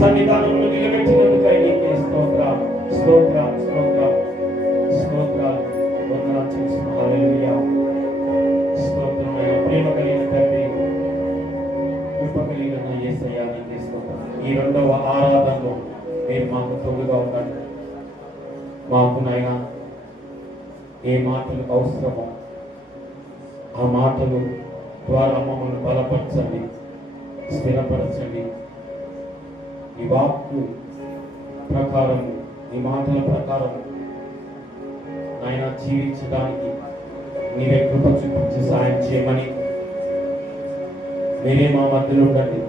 సన్నిధానంలో నిలబెట్టినందుకై నీకే స్తోత్రాలు స్తోత్రాలు స్తోత్రాలు స్తోత్రాలు వందనాలు చేస్తున్నాం. హల్లెలూయా. స్తోత్రమైన ప్రేమ కలిగిన తండ్రి, కృప కలిగిన యేసయ్యా నీకే స్తోత్రం. ఈ రెండవ ఆరాధనలో మీరు మాకు తోడుగా ఉండండి. మాకు నాయనా ఏ మాటలు అవసరమో ఆ మాటలు ద్వారా మమ్మల్ని బలపరచండి, స్థిరపరచండి. ఈ వాక్కు ప్రకారం, ఈ మాటల ప్రకారం ఆయన జీవించడానికి మీరే కృప చూపించి సాయం చేయమని, మీరే మా మధ్యలో ఉండండి.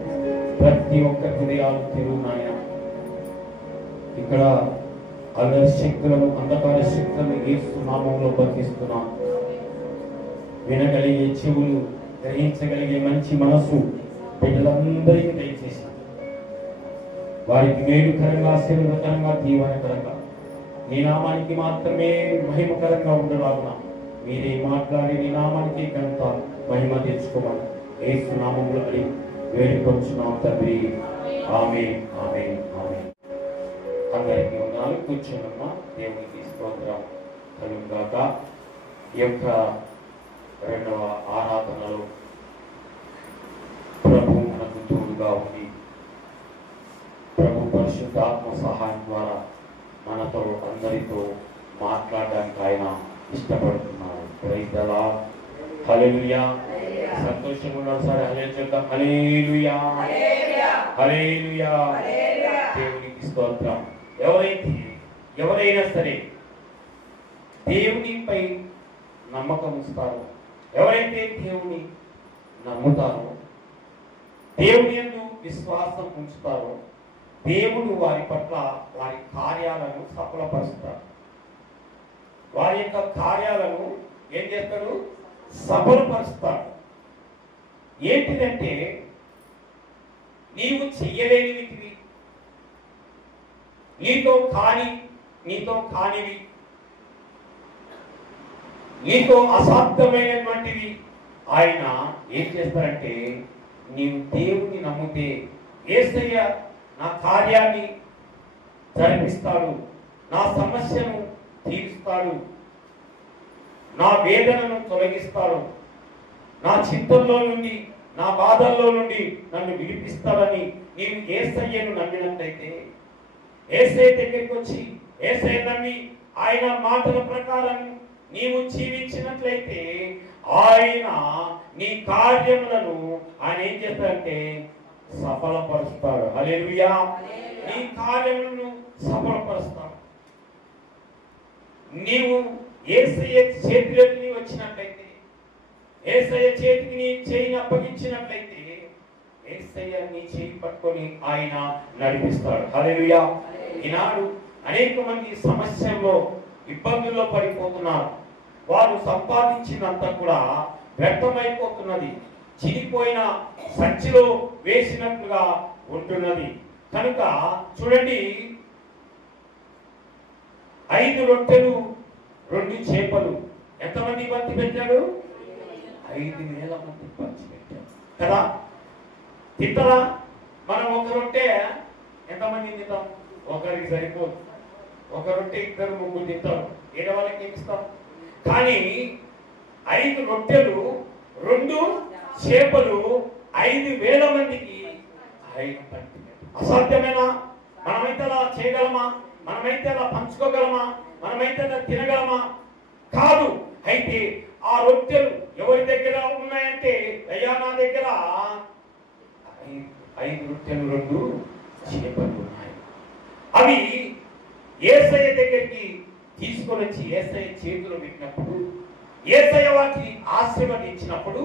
ప్రతి ఒక్క హృదయాలు తెరువు నాయన. ఇక్కడ అల్లరి శక్తులను, అంధకార శక్తులను యేసు నామములో బంధిస్తున్నాం. వినగలిగే చెవులు, గ్రహించగలిగే మంచి మనసు బిడ్డలందరికీ దయచేసి వారికి మేలుకరంగా, ఆశీర్వాదకరంగా, దీవెనకరంగా, నీ నామానికి మాత్రమే మహిమకరంగా ఉండరాగున మీరే మాట్లాడి నీ నామానికి ఘనత మహిమ తెచ్చుకోమని యేసు నామములో అడిగి వేడుకొంచున్నాం తండ్రి. ఆమేన్ ఆమేన్ ఆమేన్. అందరికీ వందనాలు. కూర్చోనమ్మా. దేవునికి స్తోత్రం కలుగుగాక. ఈ యొక్క రెండవ ఆరాధనలో ప్రభు మనకు తోడుగా ఉంది. ప్రభు పరిశుద్ధాత్మ సహాయం ద్వారా మనతో అందరితో మాట్లాడడానికి ఆయన ఇష్టపడుతున్నారు. Praise the lord. హల్లెలూయా. సంతోషంగా ఉన్నాడు సార్. హల్లెలూయా చెప్తాం. హల్లెలూయా హల్లెలూయా. దేవునికి స్తోత్రం. ఎవరైనా సరే దేవునిపై నమ్మకం ఉంచుతారో, ఎవరైతే దేవుని నమ్ముతారో, దేవుని యందు విశ్వాసం ఉంచుతారో, దేవుడు వారి పట్ల వారి కార్యాలను సఫలపరుస్తాడు. వారి యొక్క కార్యాలను ఏం చేస్తాడు? సఫలపరుస్తాడు. ఏంటిదంటే, నీవు చెయ్యలేనివి, నీతో కానివి, నీతో అసాధ్యమైనటువంటివి ఆయన ఏం చేస్తారంటే, నీవు దేవుని నమ్మితే యేసయ్య నా కార్యాన్ని జరిపిస్తాడు, నా సమస్యను తీరుస్తాడు, నా వేదనను తొలగిస్తాడు, నా చింతల్లో నుండి, నా బాధల్లో నుండి నన్ను విడిపిస్తాడని నీవు యేసయ్యను నమ్మినట్లయితే, యేసయ్య దగ్గరికి వచ్చి యేసయ్య నమ్మి ఆయన మాటల ప్రకారం నీవు జీవించినట్లయితే ఆయన నీ కార్యములను ఆయన ఏం చేస్తాడంటే సఫలపరుస్తాడు. హల్లెలూయా. నీ కార్యములను సఫలపరుస్తాడు. నీవు యేసయ్య చేతిలోకి వచ్చినట్లయితే, యేసయ్య చేతికి నీ చేయిని అప్పగించినట్లయితే యేసయ్య నీ చేయి పట్టుకొని ఆయన నడిపిస్తాడు. హల్లెలూయా. ఈనాడు అనేక మంది సమస్యల్లో, ఇబ్బందుల్లో పడిపోతున్నారు. వారు సంపాదించినంత కూడా వ్యర్థమైపోతున్నది, చినిపోయిన సంచిలో వేసినట్లుగా ఉంటున్నది. కనుక చూడండి, 5 రొట్టెలు 2 చేపలు ఎంతమంది పంచి పెట్టాడు? 5,000 మంది పంచి పెట్టాడు కదా. తింటారా? మనం ఒక రొట్టె ఎంతమంది తింటాం? ఒకరికి సరిపోదు. ఒక రొట్టె 2, 3 తింటారు. ఏదో వాళ్ళకి ఏమిస్తాం. కానీ 5 రొట్టెలు 2 చేపలు 5,000 మందికి ఆయన పంచి పెట్టాడు. అసాధ్యమేనా? మనమైతే అలా చేయగలమా? మనమైతే అలా పంచుకోగలమా? మనమైతే అలా తినగలమా? కాదు. అయితే ఆ రొట్టెలు ఎవరి దగ్గర ఉన్నాయంటే, అయ్యా నా దగ్గర 5 రొట్టెలు 2 చేపలు ఉన్నాయి. అవి యేసయ్య దగ్గరికి తీసుకొని వచ్చి యేసయ్య చేతిలో పెట్టినప్పుడు, యేసయ్య వాటిని ఆశీర్వదించినప్పుడు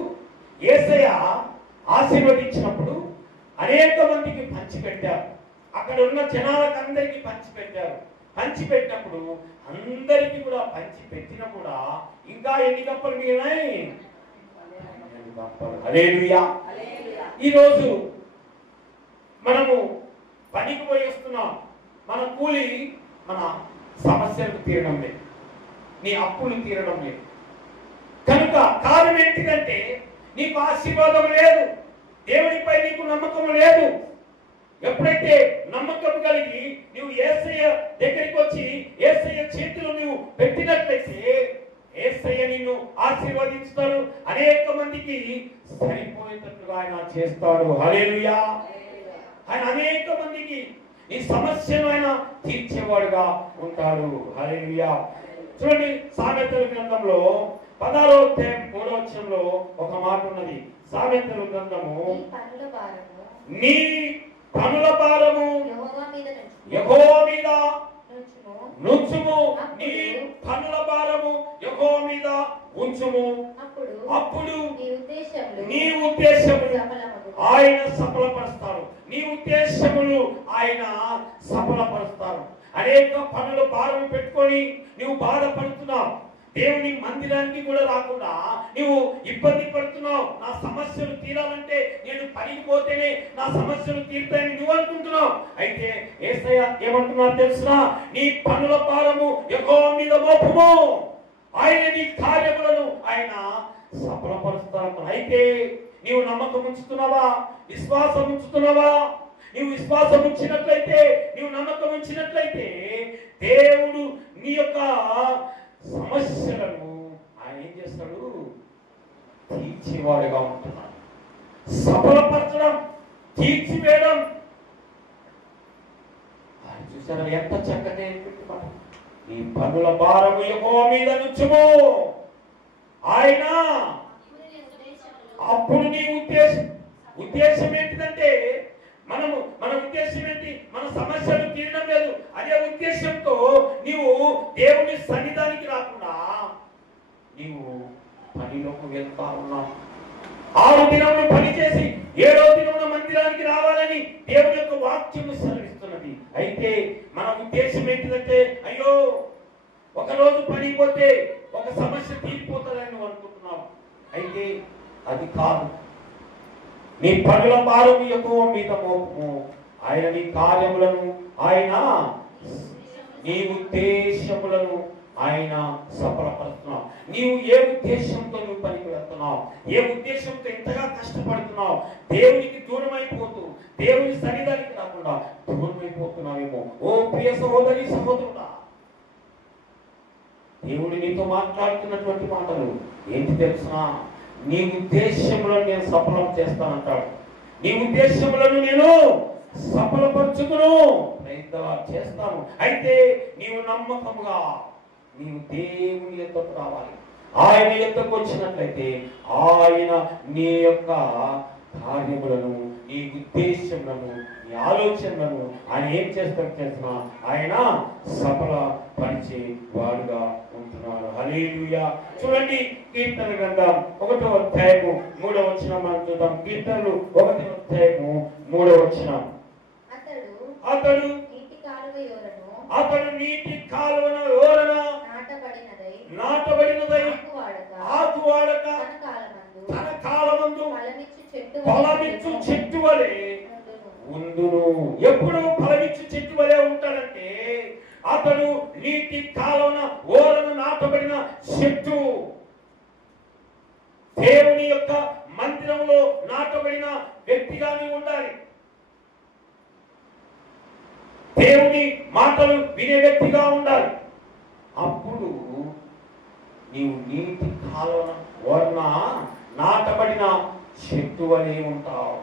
అనేక మందికి పంచిపెట్టారు. అక్కడ ఉన్న జనాలకు అందరికీ పంచిపెట్టారు. పంచిపెట్టినప్పుడు అందరికీ కూడా పంచి పెట్టిన కూడా ఇంకా ఎన్ని కప్పలు మిగిలినాయి? 12 కప్పలు. హల్లెలూయా. ఈరోజు మనము పనికి పోయి వస్తున్నాం. మన కూలి మన సమస్యలకు తీరడం లేదు, నీ అప్పులు తీరడం లేదు. కనుక కారణం ఏంటిదంటే, నీకు ఆశీర్వాదం లేదు, దేవునిపై నీకు నమ్మకం లేదు. ఎప్పుడైతే నమ్మకం కలిగి నువ్వు యేసయ్య దగ్గరికి వచ్చి యేసయ్య చేతిలో నువ్వు పెట్టినట్లయితే యేసయ్య నిన్ను ఆశీర్వదిస్తాడు. అనేక మందికి సరిపోయేటట్లుగా ఆయన చేస్తాడు. హల్లెలూయా. ఆయన అనేక మందికి ఈ సమస్యను ఆయన తీర్చేవాడుగా ఉంటాడు. హల్లెలూయా. చూడండి, సామెతల గ్రంథంలో 16వ అధ్యాయం 3వ వచనంలో ఒక మాట ఉన్నది. సామెతల గ్రంథము, నీ పనుల భారము యెహోవా మీద నుంచుము, నీ పనుల భారము యెహోవా మీద ఉంచుము, అప్పుడు నీ ఉద్దేశములు ఆయన సఫలపరుస్తాడు. నీ ఉద్దేశములు ఆయన సఫలపరుస్తాడు. అనేక పనుల భారం పెట్టుకొని నువ్వు బాధపడుతున్నావు. దేవుని మందిరానికి కూడా రాకుండా నువ్వు ఇబ్బంది పడుతున్నావు. నా సమస్యలు తీరాలంటే నేను పనికి పోతేనే నా సమస్యలు తీరుతాయని నువ్వు అనుకుంటున్నావు. అయితే యేసయ్య ఏమంటున్నాడు తెలుసునా? నీ పనుల భారము యెహోవా మీద మోపుము, ఆయన నీ కార్యములను ఆయన సఫలపరుస్తాడు. అయితే నీవు నమ్మకం ఉంచుతున్నావా? విశ్వాసం ఉంచుతున్నావా? నీవు విశ్వాసం ఉంచినట్లయితే, నీవు నమ్మకం ఉంచినట్లయితే దేవుడు నీ యొక్క సమస్యలను ఆయన ఏం చేస్తాడు? తీర్చేవాడుగా ఉంటున్నాడు. సఫలపరచడం, తీర్చివేయడం. ఆయన చూసారా ఎంత చక్కగా మాట. నీ పనుల భారము యెహోవా మీద నుంచుము, ఆయన అప్పుడు నీ ఉద్దేశం ఏంటిదంటే, మన ఉద్దేశం ఏంటి? మన సమస్యలు తీరడం లేదు. అదే ఉద్దేశంతో నీవు దేవుని సన్నిధానికి రాకుండా నీవు పనిలోకి వెళ్తా ఉన్నావు. 6 దినములు పని చేసి 7వ దినమున మందిరానికి రావాలని దేవుని యొక్క వాక్యము సెలవిస్తున్నది. అయితే మన ఉద్దేశం ఏంటిదంటే, అయ్యో ఒకరోజు పని పోతే ఒక సమస్య తీరిపోతుందని నువ్వు అనుకుంటున్నావు. అయితే అది కాదు. నీ పనుల భారం యెహోవా మీద మోపుము, ఆయన నీ కార్యములను ఆయన నీ ఉద్దేశములను ఆయన సఫలపరుస్తున్నావు. నీవు ఏ ఉద్దేశంతో నువ్వు పనికి వెళ్తున్నావు? ఏ ఉద్దేశంతో ఎంతగా కష్టపడుతున్నావు? దేవునికి దూరం అయిపోతూ దేవుని సన్నిధానికి రాకుండా దూరం అయిపోతున్నావేమో. ఓ ప్రియ సహోదరి సహోదరుడా, దేవుడు నీతో మాట్లాడుతున్నటువంటి మాటలు ఏంటి తెలుసునా? నీ ఉద్దేశములను నేను సఫలం చేస్తానంటాడు. నీ ఉద్దేశములను నేను సఫలపరచుకును చేస్తాను. అయితే నీవు నమ్మకముగా నీవు దేవుని యొద్దకు రావాలి. ఆయన యొద్దకు వచ్చినట్లయితే ఆయన నీ యొక్క కార్యములను, నీ ఉద్దేశములను, నీ ఆలోచనలను ఆయన ఏం చేస్తాడు తెలిసిన? ఆయన సఫల పరిచే వాడుగా ఉంటున్నాడు. హల్లెలూయా. చూడండి, కీర్తన గ్రంథం 1వ అధ్యాయము 3వ వచనం మనం చూద్దాం. కీర్తనలు 1వ అధ్యాయము 3వ వచనం. అతడు నీటి కాలువన ఓరన నాటబడినదై ఆకువాడక తన కాలమందు ఫలమిచ్చు చెట్టు వలె ఉండును. ఎప్పుడు ఫలమిచ్చు చెట్టు వలె ఉంటాడంటే, అతడు నీటి కాలువన ఓరన నాటబడిన చెట్టు. దేవుని యొక్క మందిరంలో నాటబడిన వ్యక్తిగానే ఉండాలి. దేవుని మాటలు వినే వ్యక్తిగా ఉండాలి. అప్పుడు నీవు నీటి కాలువన ఓరన నాటబడిన చెట్టు వలె ఉంటావు.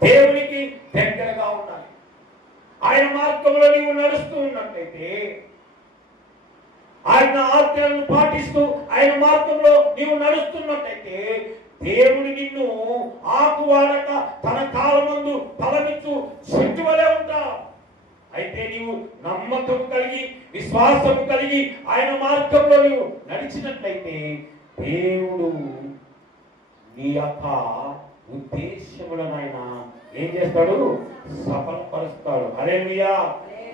దేవునికి దగ్గరగా ఉండాలి. ఆయన మార్గంలో నీవు నడుస్తూ ఉన్నట్లయితే, ఆయన ఆజ్ఞలను పాటిస్తూ ఆయన మార్గంలో నీవు నడుస్తున్నట్లయితే, దేవుడు నిన్ను ఆకువాడక తన కాలమందు ఫలమిచ్చు చెట్టు వలె ఉంటావు. అయితే నీవు నమ్మకం కలిగి విశ్వాసము కలిగి ఆయన మార్గంలో నీవు నడిచినట్లయితే దేవుడు నీ యొక్క ఉద్దేశములను ఆయన ఏం చేస్తాడు? సఫలపరుస్తాడు. హల్లెలూయా.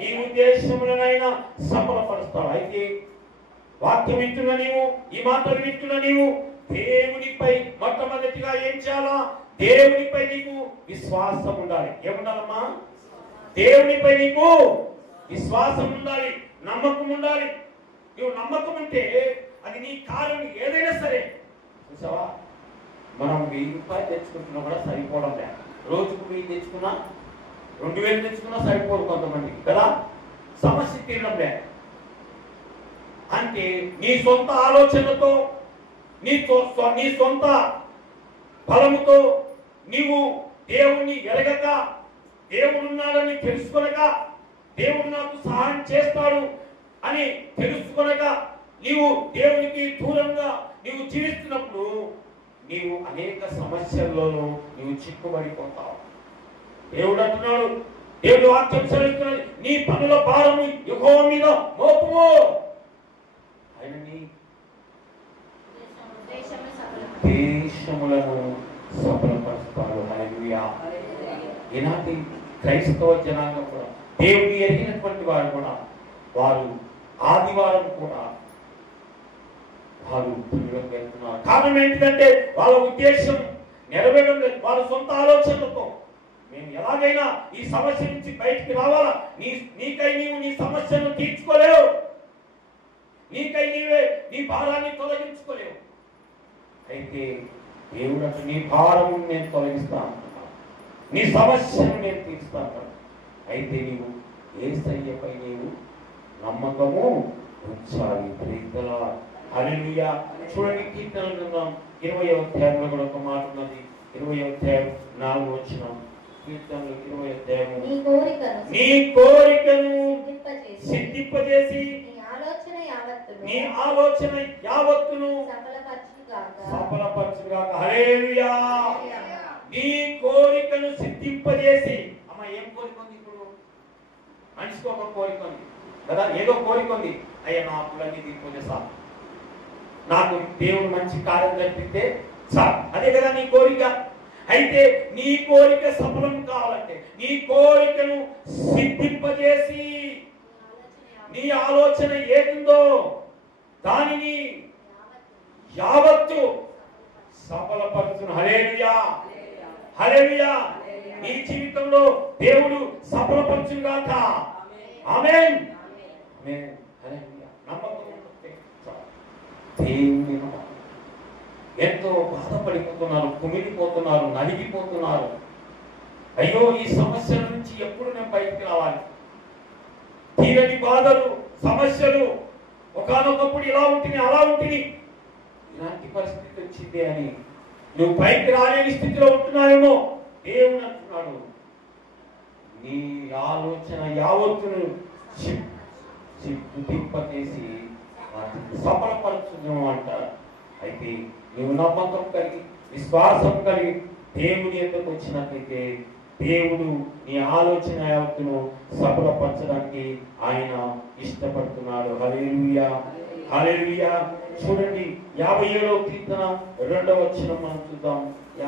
ఈ ఉద్దేశములను ఆయన సఫలపరుస్తాడు. అయితే వాక్యం వింటున్న నీవు, ఈ మాటలు వింటున్న నీవు దేవునిపై మొట్టమొదటిగా ఏం చేయాలా? దేవునిపై నీకు విశ్వాసం ఉండాలి. ఏముండాలమ్మా? దేవునిపై నీకు విశ్వాసం ఉండాలి, నమ్మకం ఉండాలి. నువ్వు నమ్మకం ఉంటే అది నీ కార్యం ఏదైనా సరే. చూసావా, మనం 1000 రూపాయలు తెచ్చుకుంటున్నా కూడా సరిపోవడం లేదు. రోజుకు 1000 తెచ్చుకున్నా 2000 తెచ్చుకున్నా సరిపోదు కొంతమందికి కదా, సమస్య తీరడం లే. అంటే నీ సొంత ఆలోచనతో నీ సొంత బలముతో నీవు దేవుణ్ణి ఎరగక, దేవుడున్నాడని తెలుసుకొనక, దేవుడు నాకు సహాయం చేస్తాడు అని తెలుసుకొనక నీవు దేవునికి దూరంగా నీవు జీవిస్తున్నప్పుడు నీవు అనేక సమస్యల్లోనూ నీవు చిక్కుబడిపోతావు. దేవుడు అంటున్నాడు, దేవుడు వాక్యం సెలవిస్తున్నది, నీ పనుల భారము యెహోవా మీద మోపుము, ఆయన నీ దేశములను సఫలపరుస్తాడు. హల్లెలూయా. ఈనాటి క్రైస్తవ జనాంగం కూడా, దేవుని ఎరిగినటువంటి వారు కూడా, వారు ఆదివారం కూడా వారు పనులకు వెళ్తున్నారు. కారణం ఏంటిదంటే వాళ్ళ ఉద్దేశం నెరవేరడం లేదు. వాళ్ళ సొంత ఆలోచనలతో మేము ఎలాగైనా ఈ సమస్య నుంచి బయటికి రావాలా, నీకై నీవు నీ సమస్యను తీర్చుకోలేవు, నీకై నీవే నీ భారాన్ని తొలగించుకోలేవు. అయితే దేవుడు అంటే నీ భారము నేను తొలగిస్తాను, నీ సమస్యను నేను తీర్చుతాను. అయితే నీవు యేసయ్యపై నీవు నమ్మకము ఉంచాలి. హల్లెలూయా. చూడండి, కీర్తన గ్రంథం 20వ అధ్యాయంలో కూడా ఒక మాట ఉన్నది. 20వ అధ్యాయం 4వ వచనం. కీర్తనలు 20వ అధ్యాయం, నీ కోరికను సిద్ధింపజేసి నీ ఆలోచన యావత్తును సఫలపరచుగాక. హల్లెలూయా. నీ కోరికను సిద్ధింపజేసి. అమ్మ, ఏం కోరిక ఉంది? ఇప్పుడు మనిషికి ఒక కోరిక ఉంది కదా, ఏదో కోరిక ఉంది. అయ్యా నా అప్పులన్నీ తీర్చుకుంటే సార్, నాకు దేవుడు మంచి కార్యం జరిపితే సార్, అదే కదా నీ కోరిక. అయితే నీ కోరిక సఫలం కావాలంటే నీ కోరికను సిద్ధింపజేసి నీ ఆలోచన ఏదుందో దానిని యావత్తు సఫలపరచును. హల్లెలూయా. హల్లెలూయా. నీ జీవితంలో దేవుడు సఫలపరచుగాక. ఆమేన్. ఆమేన్. హల్లెలూయా. నమ్మకం ఉంటే దేవుని ఎంతో బాధపడిపోతున్నారు, కుమిలిపోతున్నారు, నలిగిపోతున్నారు. అయ్యో, ఈ సమస్యల నుంచి ఎప్పుడు నేను బయటికి రావాలి? తీరని బాధలు, సమస్యలు, ఒకానొకప్పుడు ఇలా ఉంటుంది, అలా ఉంటుంది, ఇలాంటి పరిస్థితి వచ్చింది అని నువ్వు పైకి రాలేని స్థితిలో ఉంటున్నావేమో. దేవుడు అంటున్నాడు, నీ ఆలోచన యావత్తును తిప్పేసి సఫలపరచును అంటారు. అయితే నువ్వు నమ్మకం కలిగి, విశ్వాసం కలిగి దేవుని ఎద్దకు వచ్చినట్లయితే దేవుడు నీ ఆలోచన యావత్తును సఫలపరచడానికి ఆయన ఇష్టపడుతున్నాడు. హల్లెలూయా. హల్లెలూయా. చూడండి, 57వ కీర్తన 2వ వచనం మనం చూద్దాం.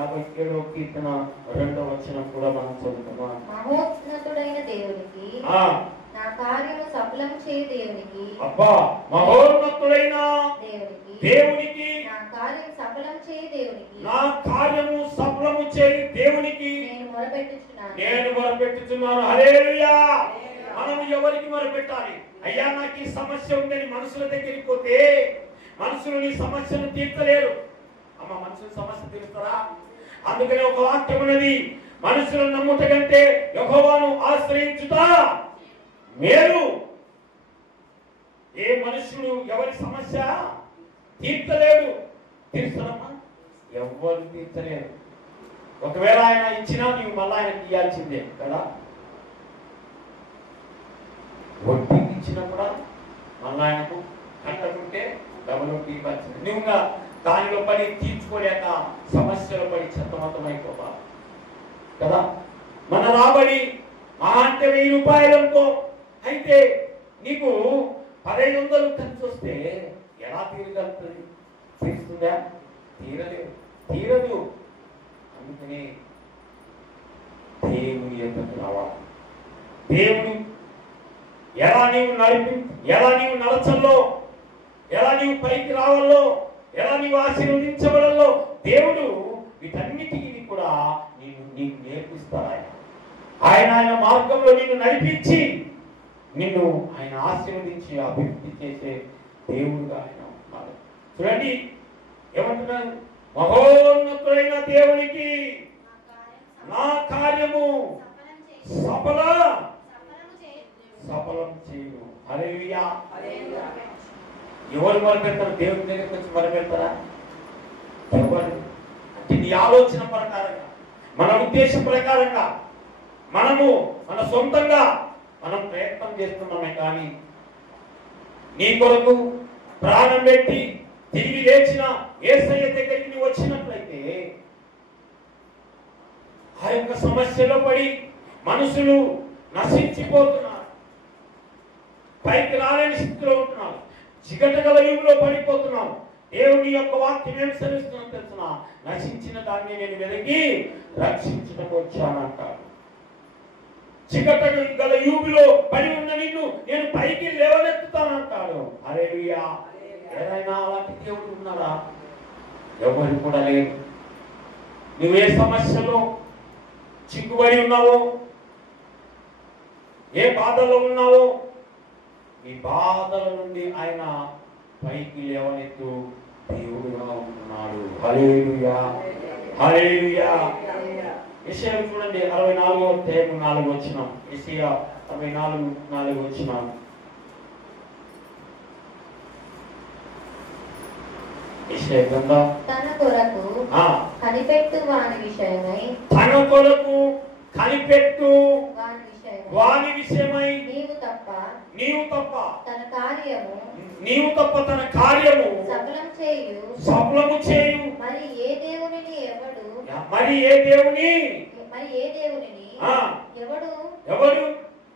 57వ కీర్తన 2వ వచనం కూడా మనం చదువుతున్నాం. మహోన్నతుడైన దేవునికి నా కార్యము సఫలం చేయ దేవునికి. అబ్బా, మహోన్నతుడైన దేవునికి నా కార్యం సఫలం చేయ దేవునికి, నా కార్యము సఫలము చేయ దేవునికి నేను మొరపెట్టుచున్నాను. హల్లెలూయా. మనం ఎవరికి మొరపెట్టాలి? అయ్యా, నాకు ఈ సమస్య ఉందని మనుషుల దగ్గరికి పోతే మనుషులు నీ సమస్యను తీర్చలేరు. అమ్మ, మనుషుల సమస్య తీరుస్తారా? అందుకనే ఒక వాక్యం ఉన్నది, మనుషులను నమ్ముట కంటే యెహోవాను ఆశ్రయించుట మేలు. ఏ మనుషుడు ఎవరి సమస్య తీర్చలేడు. తీర్చడమ్మా, ఎవరు తీర్చలేరు. ఒకవేళ ఆయన ఇచ్చినా నీవు మళ్ళీ ఆయన తీయాల్సిందే కదా. వడ్డీకి ఇచ్చినా కూడా మళ్ళీ ఆయనకు కట్టకుంటే డబుల్ వడ్డీ ఇవ్వాల్సిందే. నువ్వు దానిలో పడి తీర్చుకోలేక సమస్యలో పడి సతమతం అయిపోతావు కదా. మన రాబడి మహా అంటే 1000 రూపాయలనుకో, అయితే నీకు 1500 ఖర్చు వస్తే ఎలా తీరగలుగుతుంది? తీరుస్తుందా? తీరదు. అందుకని దేవుని యొద్దకు రావాలి. దేవుడు ఎలా నీవు నడచల్లో, ఎలా నీవు పైకి రావాలో, ఎలా నీవు ఆశీర్వదించబడాలో దేవుడు వీటన్నిటికీ కూడా నీకు నేర్పిస్తాడు. ఆయన మార్గంలో నిన్ను నడిపించి నిన్ను ఆయన ఆశీర్వదించి అభివృద్ధి చేసే దేవుడుగా ఆయన ఉన్నాడు. చూడండి, ఏమంటున్నాడు? మహోన్నతుడైన దేవునికి నా కార్యము సఫలం చేయు. హల్లెలూయా. ఎవరు మొరపెడతారు? దేవుని దగ్గరికి వచ్చి మొరపెడతారా? ఎవరు అంటే నీ ఆలోచన ప్రకారంగా, మన ఉద్దేశం ప్రకారంగా, మనము మన సొంతంగా మనం ప్రయత్నం చేస్తున్నామే కానీ నీ కొరకు ప్రాణం పెట్టి తిరిగి లేచిన యేసయ్య దగ్గరికి నువ్వు వచ్చినట్లయితే ఆ యొక్క సమస్యలో పడి మనుషులు నశించిపోతున్నారు, పైకి రాలేని స్థితిలో ఉంటున్నారు, చికట గల యుగంలో పడిపోతున్నాం. దేవుని యొక్క వాక్యం ఏం సెలవిస్తున్నాం తెలుసునా? నశించిన దాన్ని నేను వెతికి రక్షించడానికి వచ్చానంటాడు. చికట గల యూబిలో పడి ఉన్న నిన్ను నేను పైకి లేవనెత్తుతానంటాడు. హల్లెలూయా. ఏదైనా అలాంటి దేవుడు ఉన్నారా? ఎవరు కూడా లేరు. నువ్వే సమస్యలో చిక్కుబడి ఉన్నావో, ఏ బాధలో ఉన్నావో, ఈ బాధల నుండి ఆయన పైకి లేవనెత్తు దేవుడుగా ఉంటున్నాడు. హల్లెలూయా. హల్లెలూయా. యెషయా చూడండి 64వ అధ్యాయం 4వ వచనం. యెషయా 64:4 వచనం. యెషయా గ్రంథం తన కొరకు కనిపెట్టు వాని విషయమై, తన కొరకు కనిపెట్టు వాని విషయమై నీవు తప్ప తన కార్యము సఫలము చేయు. మరి ఏ దేవునిని ఎవడు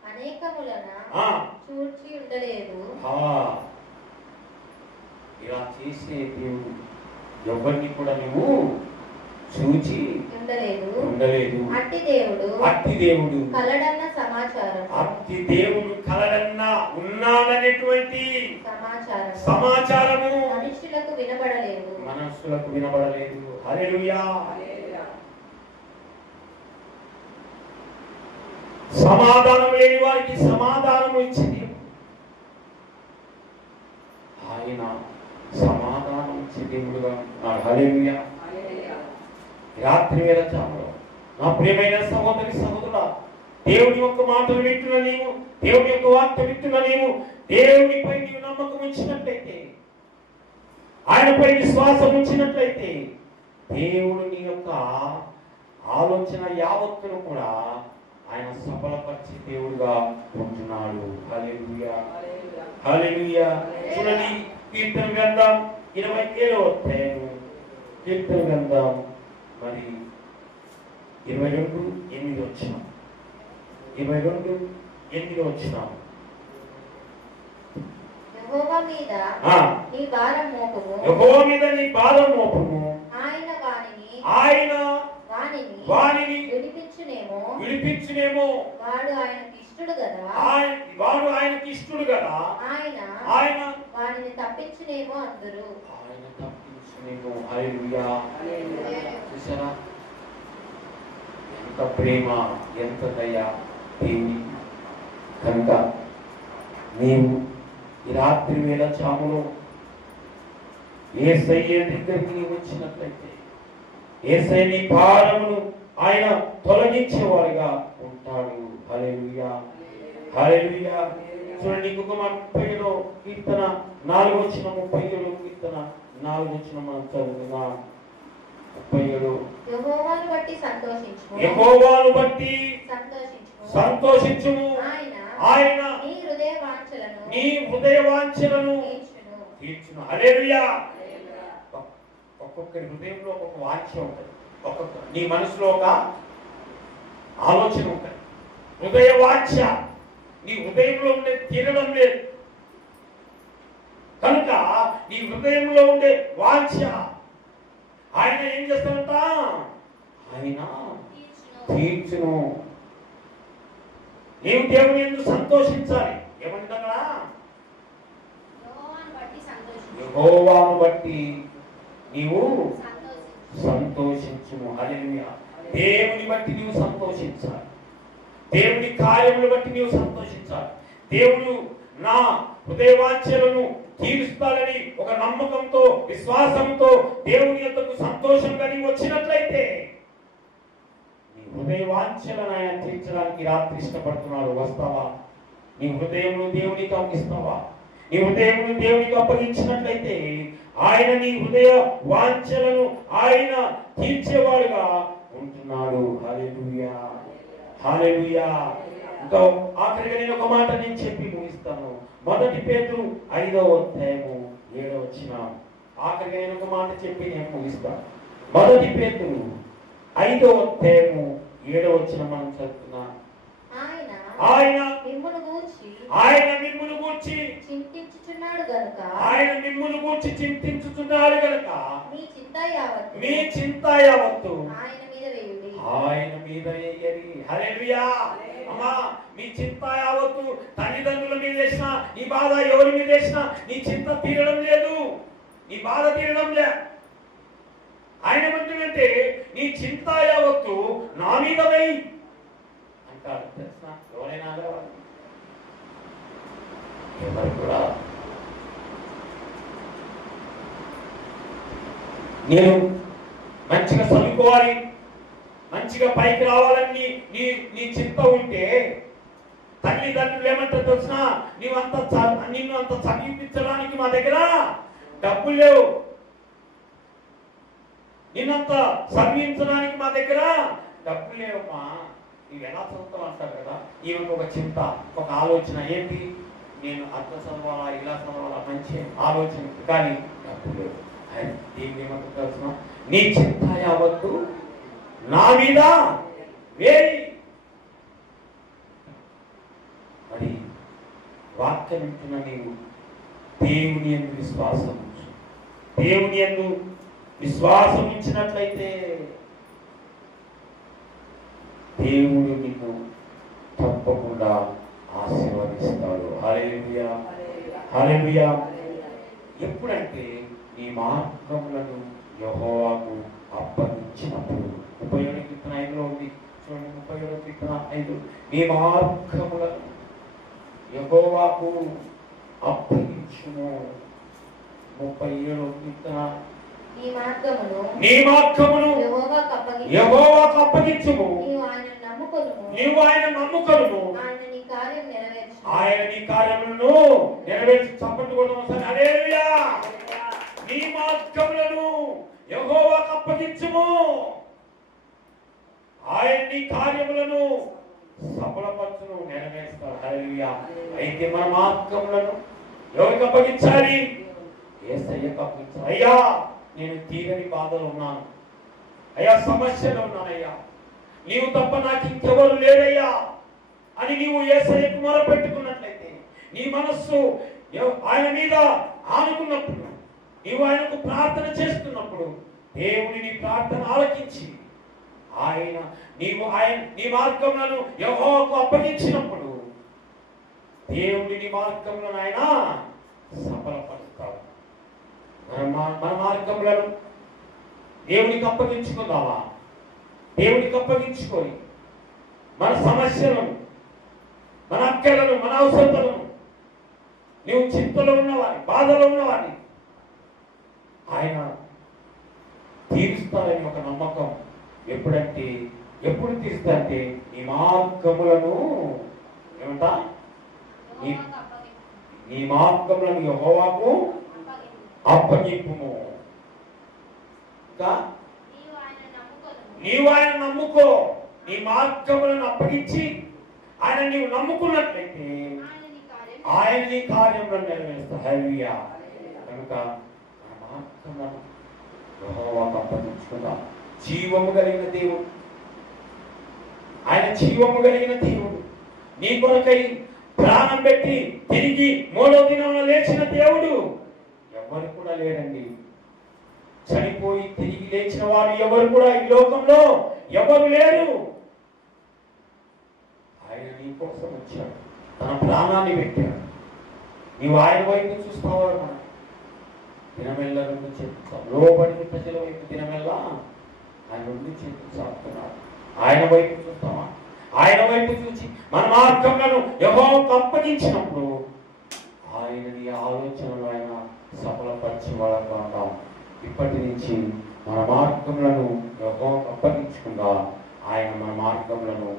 అనేకములన చూచి ఉండలేదు. ఇలా చేసే దేవుడు ఎవరిని కూడా నువ్వు చూచి ఉండలేదు. అట్టి దేవుడు కలడన్న సమాచారం, అట్టి దేవుడు కలడన్న ఉన్నాడనేటువంటి సమాచారము మనుషులకు వినబడలేదు. హల్లెలూయా. సమాధానం లేని వారికి సమాధానం ఇచ్చింది ఆయన. సమాధానం ఇచ్చే దేవుడుగా ఉన్నాడు. హల్లెలూయా. రాత్రి వేళ చాలు నా ప్రియమైన సహోదరి సహోదరుడా, దేవుని యొక్క మాటలు వింటున్న నీవు, దేవుని యొక్క వార్త వింటున్న నీవు, దేవునిపై నీవు నమ్మకం ఉంచినట్లయితే, ఆయనపై విశ్వాసం ఉంచినట్లయితే, దేవుడు నీ యొక్క ఆలోచన యావత్తును కూడా ఆయన సఫలపరిచే దేవుడుగా ఉంటున్నాడు. హల్లెలూయా. హల్లెలూయా. చూడండి కీర్తన గ్రంథం 27వ అధ్యాయం, కీర్తన గ్రంథం మరి 22:8 వచ్చిన 22:8 వచ్చిన యెహోవా మీద నీ భారం మోపుము, ఆయన వానిని విడిపించునేమో. వాడు ఆయనకి ఇష్టడు కదా, ఆయన వానిని తప్పించునేమో అందరూ. హల్లెలూయా. చూసారా ఎంత ప్రేమ, ఎంత దయ దేవుని. కనుక నీవు ఈ రాత్రి వేళ చాములో యేసయ్య దగ్గరికి నీవు వచ్చినట్లయితే యేసయ్య నీ భారమును ఆయన తొలగించేవాడుగా ఉంటాడు. హల్లెలూయా. హల్లెలూయా. చూడండి ఇంకొక 30లో కీర్తన 4వ వచనం, 37 కీర్తన 4వ వచనం మనం చదువుకుందాం. 37 యెహోవాను బట్టి సంతోషించుము, ఆయన నీ హృదయ వాంఛలను తీర్చును. హల్లెలూయా. ఒక్కొక్కరి హృదయంలో ఒక వాంఛ ఉంటుంది, నీ మనసులో ఒక ఆలోచన ఉంటుంది. హృదయ వాంఛ నీ హృదయంలో ఉండే తీరడం లేదు. కనుక నీ హృదయంలో ఉండే వాంఛ ఆయన ఏం చేస్తాడంట? ఆయన తీర్చును. నీవు దేవుని యందు సంతోషించాలి. ఏమంటే అక్కడ యెహోవాను బట్టి నీవు సంతోషించుము. హల్లెలూయా. దేవుని బట్టి నీవు సంతోషించాలి. దేవుని కార్యములు బట్టి నీవు సంతోషించాలి. దేవుడు నా హృదయవాంఛలను తీరుస్తాడని ఒక నమ్మకంతో, విశ్వాసంతో దేవుని యొద్దకు సంతోషంగా నీవు వచ్చినట్లయితే నీ హృదయ వాంఛలను ఆయన తీర్చడానికి రాత్రి ఇష్టపడుతున్నాడు. వస్తావా? నీ హృదయమును దేవునికి అప్పగిస్తావా? నీ హృదయమును దేవునికి అప్పగించినట్లయితే ఆయన నీ హృదయ వాంఛలను ఆయన తీర్చేవాడుగా ఉంటున్నాడు. హల్లెలూయా, హల్లెలూయా. ఇంకా ఆఖరిగా నేను ఒక మాట నేను చెప్పి ముగిస్తాను. 1 పేతురు 5వ అధ్యాయము 7వ వచనం. ఆఖరిగా నేను ఒక మాట చెప్పి నేను ముగిస్తాను. 1 పేతురు 5వ అధ్యాయము 7వ వచనం మనం చదువుతున్నాం. ఆయన మిమ్మును గూర్చి చింతించుచున్నాడు గనుక మీ చింత యావత్తు ఆయన మీద వేయరి. హల్లెలూయా. అమ్మా, మీ చింత యావత్తు తల్లిదండ్రుల మీద వేసినా, నీ బాధ ఎవరి మీద వేసినా నీ చింత తీరడం లేదు, నీ బాధ తీరడం లే. ఆయన ఏమంటుందంటే నీ చింత యావత్తు నా మీద వేయి అంటారు. తెలుసా? ఎవరైనా ఎవరు కూడా నేను మంచిగా చదువుకోవాలి, మంచిగా పైకి రావాలని నీ చింత ఉంటే తల్లిదండ్రులు ఏమంటారు తెలుసా? నిన్ను అంత చదివించడానికి మా దగ్గర డబ్బులు లేవు, నిన్నంత చదివించడానికి మా దగ్గర డబ్బులు లేవమ్మా, నువ్వు ఎలా చదువుతావు అంటారు కదా. ఈమెకు ఒక చింత, ఒక ఆలోచన ఏంటి? నేను అట్లా చదవాలా, ఇలా చదవాలా, మంచి ఆలోచన, కానీ డబ్బులు లేవు. దీన్ని ఏమంటారు తెలుసా? నీ చింత యావత్తు నా మీద వేయి. మరి వాక్యం వింటున్న నీవు దేవుని యందు విశ్వాసం ఉంచు. దేవుని యందు విశ్వాసం ఉంచినట్లయితే దేవుడు నీకు తప్పకుండా ఆశీర్వదిస్తాడు. హల్లెలూయా, హల్లెలూయా. ఎప్పుడంటే నీ మార్గములను యెహోవాకు అప్పగించినప్పుడు. 37 కీర్తన 5లో ఉంది చూడండి. 37 కీర్తన 5, నీ మార్గములను యెహోవాకు అప్పగించుము. 37 కీర్తన నీ మార్గమును యెహోవాకు అప్పగించుము. నీవు ఆయన నమ్ముకొనుము, ఆయన నీ కార్యములను నెరవేర్చి. చప్పట్లు కొడదాం ఒకసారి. హల్లెలూయా. నీ మార్గములను యెహోవాకు అప్పగించుము, ఆయన నీ కార్యములను సఫలపరచును, నెరవేరుస్తాడు. హల్లెలూయా. అయితే మన మార్గములను ఎవరికి అప్పగించాలి? యేసయ్యకు అప్పగించాలి. అయ్యా, నేను తీరని బాధలు ఉన్నాను, అయ్యా సమస్యలు ఉన్నానయ్యా, నీవు తప్ప నాకు ఇంకెవరు లేరయ్యా అని నీవు యేసయ్యకు మొరపెట్టుకున్నట్లయితే, నీ మనస్సు ఆయన మీద ఆనుకున్నప్పుడు, నీవు ఆయనకు ప్రార్థన చేస్తున్నప్పుడు, దేవుని నీ ప్రార్థన ఆలకించి నీ మార్గములను యెహోవాకు అప్పగించినప్పుడు దేవుని నీ మార్గములను ఆయన సఫలపరుస్తాడు. మన మార్గములను దేవునికి అప్పగించుకుందామా? దేవునికి అప్పగించుకొని మన సమస్యలను, మన అక్కలను, మన అవసరతలను, నీవు చింతలో ఉన్నవాడిని, బాధలో ఉన్నవాడిని ఆయన తీరుస్తారని ఒక నమ్మకం. ఎప్పుడు తీరుస్తారంటే నీ మార్గములను ఏమంటా? నీ మార్గములను యెహోవాకు అప్పగింపుము. నీవు ఆయన నమ్ముకో. నీ మార్గములను అప్పగించి ఆయన నీవు నమ్ముకున్నట్లయితే ఆయన నీ కార్యములను నెరవేరుస్తాడు. హల్లెలూయా. కనుక మన మార్గములను యెహోవాకు అప్పగించుకుందాం. జీవము కలిగిన దేవుడు, ఆయన జీవము కలిగిన దేవుడు, నీ కొరకై ప్రాణం పెట్టి తిరిగి 3వ దినంలో లేచిన దేవుడు ఎవరు కూడా లేరండి. చనిపోయి తిరిగి లేచిన వారు ఎవరు కూడా ఈ లోకంలో ఎవరు లేరు. ఆయన నీ కోసం వచ్చాడు, తన ప్రాణాన్ని పెట్టాడు. నీవు ఆయన వైపు చూస్తావు. దినమెల్ల 2 చేతులు లోబడిన ప్రజల వైపు దినమెల్లా ఆయన 2 చేతులు చాపుతున్నాడు. ఆయన వైపు చూస్తామా? ఆయన వైపు చూసి మన మార్గములను యెహోవాకు అప్పగించినప్పుడు ఆయన నీ ఆలోచనలు ఆయన సఫలపరిచే వాళ్ళగా ఉంటాం. ఇప్పటి నుంచి మన మార్గములను యెహోవాకు అప్పగించుకుందా ఆయన మన మార్గములను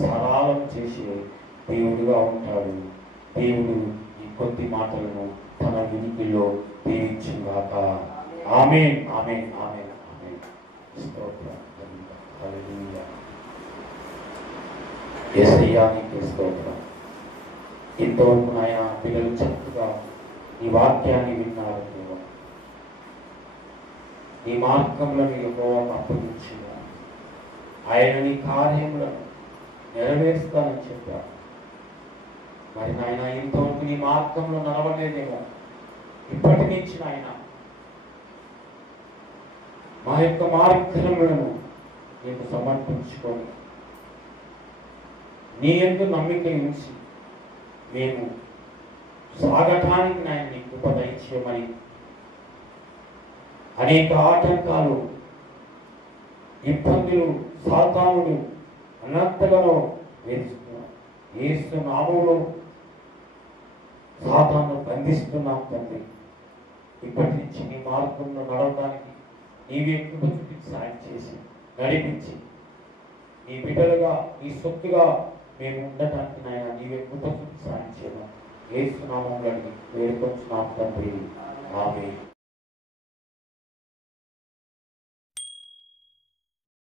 సరళం చేసే దేవుడుగా ఉంటాడు. దేవుడు ఈ కొద్ది మాటలను తన వినికిలో దీవించుగాక. ఆమేన్, ఆమేన్, ఆమేన్, ఆమేన్. స్తోత్రం. హల్లెలూయా. యేసయ్యా నీకే స్తోత్రం. ఇంతవరకు నాయన పిల్లలు చక్కగా ఈ వాక్యాన్ని విన్నారు. దేవా, నీ మార్గంలో యెహోవాకు అప్పగించిన ఆయన నీ కార్యములను నెరవేరుస్తానని చెప్పారు. మరి నాయన ఇంతవరకు నీ మార్గంలో నడవలేదేమో, ఇప్పటి నుంచి నాయన మా యొక్క మార్గములను నీకు సమర్పించుకొని నీ యందు నమ్మిక ఉంచి మేము సాగటానికి నాయన నీ కృప దయచేయమని, అనేక ఆటంకాలు, ఇబ్బందులు సాతానుడు అనంతగానో వేస్తున్నాం. యేసు నామములో సాతాను బంధిస్తున్నాం తండ్రి. ఇప్పటి నుంచి నీ మార్గంలో నడవడానికి నీవే కృప చూపించి సాయం చేసి నడిపించి నీ బిడ్డలుగా నీ సొత్తుగా మేము ఉండటానికి నాయన నీవే కృప చూపించి సాయం చేయమని యేసు నామములో వేడుకొంచున్నాం తండ్రి. ఆమేన్.